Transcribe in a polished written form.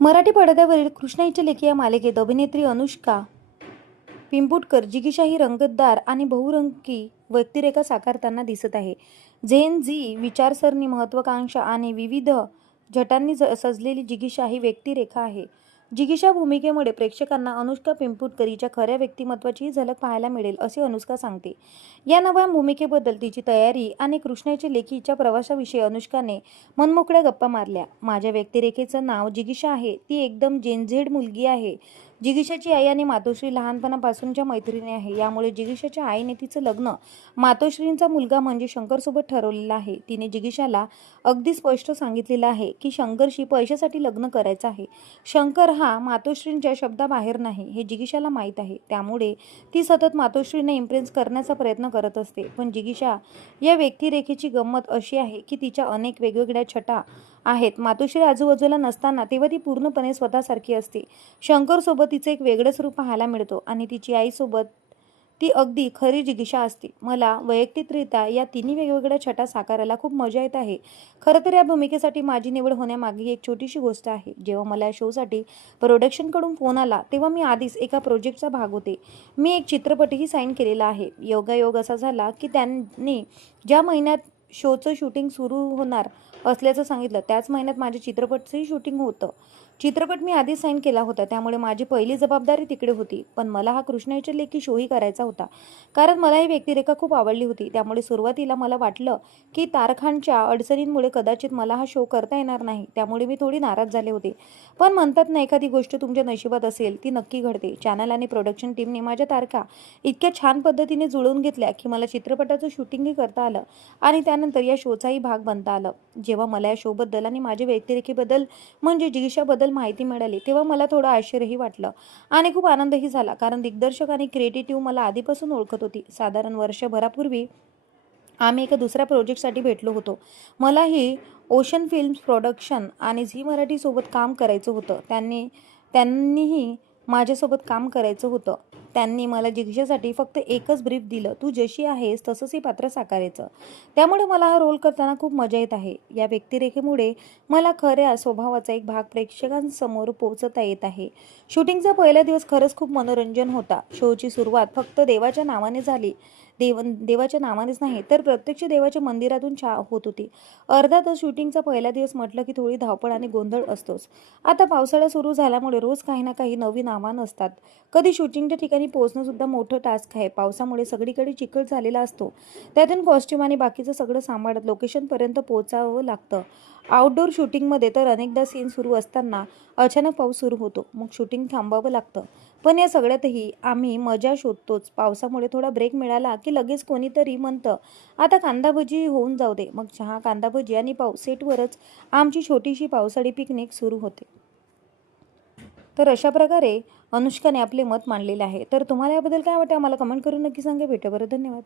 मराठी पडद्यावरील कृष्णाईच्या लेकी या मालिकेत अभिनेत्री अनुष्का पिंपुटकर जिगीषा ही रंगतदार आणि बहुरंगी व्यक्तिरेखा साकारताना दिसत आहे. झेन झी विचारसरणी, महत्त्वाकांक्षा आणि विविध जटांनी सजलेली जिगीषा ही व्यक्तिरेखा आहे. जिगीषा भूमिकेमुळे प्रेक्षकांना अनुष्का पिंपुटकर हिच्या खऱ्या व्यक्तिमत्त्वाची झलक पाहायला मिळेल, असे अनुष्का सांगते. या नव्या भूमिकेबद्दल, तिची तयारी आणि कृष्णाईच्या लेकीच्या प्रवासाविषयी अनुष्काने मनमोकळ्या गप्पा मारल्या. माझ्या व्यक्तिरेखेचं नाव जिगीषा आहे. ती एकदम जेनझेड मुलगी आहे. जिगीषाची आई आणि मातोश्री लहानपणापासूनच्या मैत्रिणी आहे. यामुळे जिगीषाच्या आईने तिचं लग्न मातोश्रींचा मुलगा म्हणजे शंकरसोबत ठरवलेलं आहे. तिने जिगीषाला अगदी स्पष्ट सांगितलेलं आहे की शंकरशी पैशासाठी लग्न करायचं आहे. शंकर हा मातोश्रींच्या शब्दाबाहेर नाही, हे जिगीषाला माहीत आहे. त्यामुळे ती सतत मातोश्रीने इम्प्रेस करण्याचा प्रयत्न करत असते. पण जिगीषा या व्यक्तिरेखेची गंमत अशी आहे की तिच्या अनेक वेगवेगळ्या छटा आहेत. मातोश्री आजूबाजूला नसताना तेव्हा ती पूर्णपणे स्वतःसारखी असते. शंकरसोबत तिचं एक वेगळंच रूप पाहायला मिळतो आणि तिची आईसोबत ती अगदी खरी जिगीषा असते. मला वैयक्तिकरित्या या तिन्ही वेगवेगळ्या छटा साकारायला खूप मजा येत आहे. खरं तर या भूमिकेसाठी माझी निवड होण्यामागे एक छोटीशी गोष्ट आहे. जेव्हा मला या शोसाठी प्रोडक्शनकडून फोन आला तेव्हा मी आधीच एका प्रोजेक्टचा भाग होते. मी एक चित्रपटही साईन केलेला आहे. योगायोग असा झाला की त्यांनी ज्या महिन्यात शोचं शूटिंग सुरू होणार असल्याचं सांगितलं, त्याच महिन्यात माझ्या चित्रपटचंही शूटिंग होतं. चित्रपट मी आधीच साईन केला होता, त्यामुळे माझी पहिली जबाबदारी तिकडे होती. पण मला हा कृष्णाईच्या लेकी शोही करायचा होता, कारण मला ही व्यक्तिरेखा खूप आवडली होती. त्यामुळे सुरुवातीला मला वाटलं की तारखांच्या अडचणींमुळे कदाचित मला हा शो करता येणार नाही. त्यामुळे मी थोडी नाराज झाले होते. पण म्हणतात ना, एखादी गोष्ट तुमच्या नशिबात असेल ती नक्की घडते. चॅनल आणि प्रोडक्शन टीमने माझ्या तारखा इतक्या छान पद्धतीने जुळवून घेतल्या की मला चित्रपटाचं शूटिंगही करता आलं आणि त्यानंतर या शोचाही भाग बनता आलं. जेव्हा मला या शोबद्दल आणि माझ्या व्यक्तिरेखेबद्दल म्हणजे जिगीषाबद्दल माहिती मिळाली तेव्हा मला थोडं आश्चर्यही वाटलं आणि खूप आनंदही झाला, कारण दिग्दर्शक आणि क्रिएटिव्ह मला आधीपासून ओळखत होती. साधारण वर्षभरापूर्वी आम्ही एका दुसऱ्या प्रोजेक्टसाठी भेटलो होतो. मलाही ओशन फिल्म्स प्रोडक्शन आणि झी मराठी सोबत काम करायचं होतं. त्यांनीही माझ्यासोबत काम करायचं होतं. त्यांनी मला जिगीषासाठी फक्त एकच ब्रीफ दिलं, तू जशी आहेस तसंच हे पात्र साकारायचं. त्यामुळे मला हा रोल करताना खूप मजा येत आहे. या व्यक्तिरेखेमुळे मला खऱ्या स्वभावाचा एक भाग प्रेक्षकांसमोर पोहोचवता येत आहे. शूटिंगचा पहिला दिवस खरंच खूप मनोरंजन होता. शोची सुरुवात फक्त देवाच्या नावाने झाली. देवाच्या नावानेच नाही तर प्रत्यक्ष देवाच्या मंदिरातून होत होती. अर्धा तास शूटिंगचा पहिला दिवस म्हटलं की थोडी धावपळ आणि गोंधळ असतोच. आता पावसाळा सुरू झाल्यामुळे रोज काही ना काही नवीन आव्हानं असतात. कधी शूटिंगच्या ठिकाणी पोहोचणं सुद्धा मोठं टास्क आहे. पावसामुळे सगळीकडे चिखल झालेला असतो. त्यातून कॉस्ट्युम आणि बाकीचं सगळं सांभाळत लोकेशनपर्यंत पोहोचावं लागतं. आउटडोर शूटिंगमध्ये तर अनेकदा सीन सुरू असताना अचानक पाऊस सुरू होतो, मग शूटिंग थांबावं लागतं. पण या सगळ्यातही आम्ही मजा शोधतोच. पावसामुळे थोडा ब्रेक मिळाला की लगेच कोणीतरी म्हणतं, आता कांदाभजी होऊन जाऊ दे. मग चहा, कांदाभजी आणि पाऊस, सेटवरच आमची छोटीशी पावसाळी पिकनिक सुरू होते. तर अशा प्रकारे अनुष्काने आपले मत मांडलेले आहे. तर तुम्हाला याबद्दल काय वाटतं, आम्हाला कमेंट करून नक्की सांगा. भेटा, बरं, धन्यवाद.